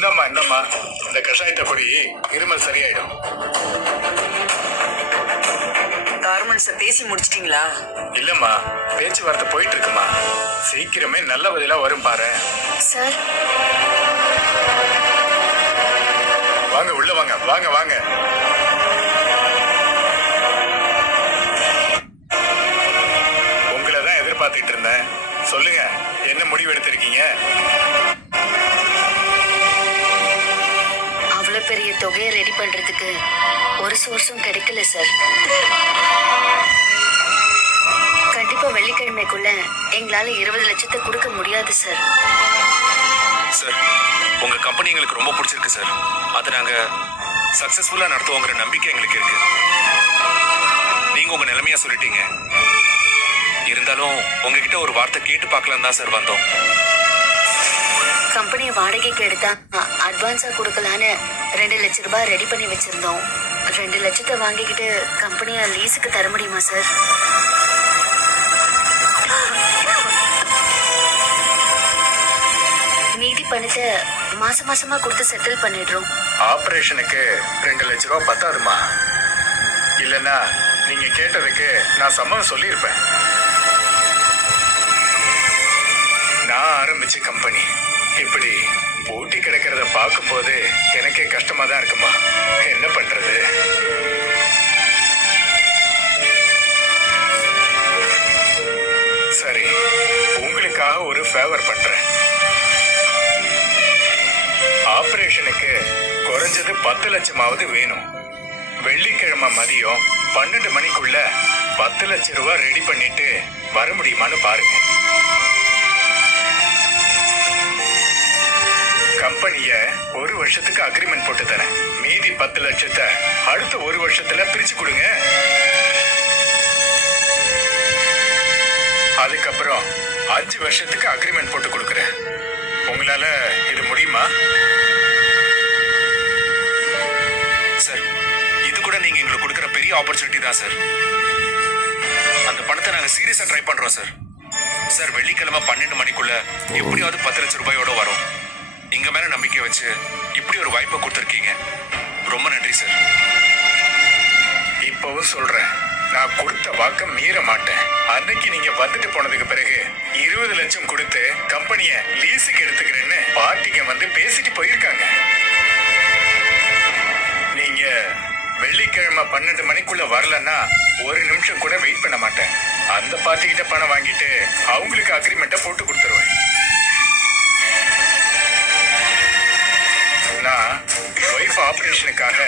இந்தம்மா இந்த கஷாயத்தை குடி, இருமல் சரியாயிடும். கார்மெண்ட்ஸ பேசி முடிச்சிட்டீங்களா? இல்லம்மா, பேச்சுவார்த்தை போயிட்டு இருக்குமா. சீக்கிரமே நல்ல பதிலா வரும் பாரு. சார், வாங்க உள்ள வாங்க வாங்க வாங்க. உங்களை தான் எதிர்பார்த்துட்டு இருந்தேன். சொல்லுங்க, என்ன முடிவு எடுத்திருக்கீங்க? அவ்வளவு பெரிய தொகையை ரெடி பண்றதுக்கு ஒரு சோர்ஸும் கிடைக்கல சார். கண்டிப்பா வெள்ளிக்கிழமைக்குள்ள எங்களால 20 லட்சத்தை கொடுக்க முடியாது சார். சார், உங்க கம்பெனி எங்களுக்கு ரொம்ப பிடிச்சிருக்கு சார். அதை நாங்க சக்சஸ்ஃபுல்லா நடத்துவோங்கிற நம்பிக்கை எங்களுக்கு இருக்கு. நீங்க உங்க நிலைமையா சொல்லிட்டீங்க. இருந்தாலும் உங்ககிட்ட ஒரு வார்த்தை கேட்டு பார்க்கலாம் தான் சார் வந்தோம். கம்பெனியை வாடகைக்கு எடுத்தா அட்வான்ஸா கொடுக்கலான்னு 2 லட்சம் ரூபாய் ரெடி பண்ணி வச்சிருந்தோம். 2 லட்சத்தை வாங்கிக்கிட்டு கம்பெனியை லீஸுக்கு தர முடியுமா சார்? மீதி பணத்தை மாசமா கொடுத்து செட்டில் பண்ணிடுறோம். ஆபரேஷனுக்கு 2 லட்சம் ரூபாய் பத்தாதுமா. இல்லன்னா நீங்க கேட்டதுக்கு நான் சம்மதம் சொல்லியிருப்பேன். நான் ஆரம்பிச்ச கம்பெனி இப்படி பூட்டி கிடக்கிறத பார்க்கும்போது எனக்கே கஷ்டமா தான் இருக்குமா. என்ன பண்றது? சரி, உங்களுக்காக ஒரு ஃபேவர் பண்றேன். ஆபரேஷனுக்கு குறைஞ்சது 10 லட்சமாவது வேணும். வெள்ளிக்கிழமை மதியம் 12 மணிக்குள்ள 10 லட்சம் ரூபாய் ரெடி பண்ணிட்டு வர முடியுமான்னு பாருங்க. கம்பெனிய 1 வருஷத்துக்கு அக்ரிமெண்ட் போட்டு தரேன். மீதி 10 லட்சத்தை அடுத்த 1 வருஷத்துல பிரிச்சு கொடுங்க. அதுக்கப்புறம் 5 வருஷத்துக்கு அக்ரிமெண்ட் போட்டு கொடுக்கறேன். உங்களால இது முடியுமா? சார், இது கூட நீங்க எங்களுக்கு கொடுக்குற பெரிய ஆப்பர்ச்சுனிட்டி தான் சார். அந்த பணத்தை நாங்க சீரியஸா ட்ரை பண்றோம் சார். சார், வெள்ளிக்கிழமை 12 மணிக்குள்ள எப்படியாவது 10 லட்சம் ரூபாயோட வரும். இங்க மேல நம்பிக்கை வச்சு இப்படி ஒரு வாய்ப்பை கொடுத்துருக்கீங்க. ரொம்ப நன்றி சார். இப்பவும் சொல்றேன், நான் கொடுத்த வாக்க மீற மாட்டேன். அன்னைக்கு நீங்க வந்துட்டு போனதுக்கு பிறகு 20 லட்சம் கொடுத்து கம்பெனிய லீஸுக்கு எடுத்துக்கிறேன்னு பார்ட்டிங்க வந்து பேசிட்டு போயிருக்காங்க. நீங்க வெள்ளிக்கிழமை 12 மணிக்குள்ள வரலன்னா 1 நிமிஷம் கூட வெயிட் பண்ண மாட்டேன். அந்த பார்ட்டி கிட்ட பணம் வாங்கிட்டு அவங்களுக்கு அக்ரிமெண்ட்டை போட்டு கொடுத்துருவேன். நான் ஒய்ஃப் ஆபரேஷனுக்காக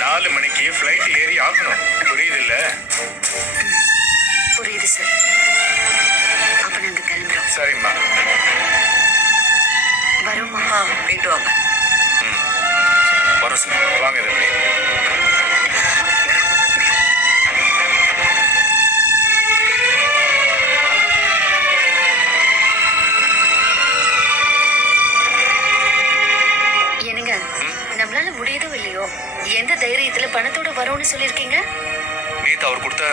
4 மணிக்கு ஃபிளைட் ஏறி ஆகணும். புரியுது இல்ல? புரியுது சார். அப்ப நாங்க கிளம்புறோம். சரிம்மா. வரோமா? போயிட்டு வாங்க. வரோம் சார். வாங்க தம்பி. என்னங்க, நம்மளால முடியுதோ இல்லையோ, எந்த தைரியத்துல பணத்தோட வரோம்னு சொல்லிருக்கீங்க? நேத்து அவர் கொடுத்த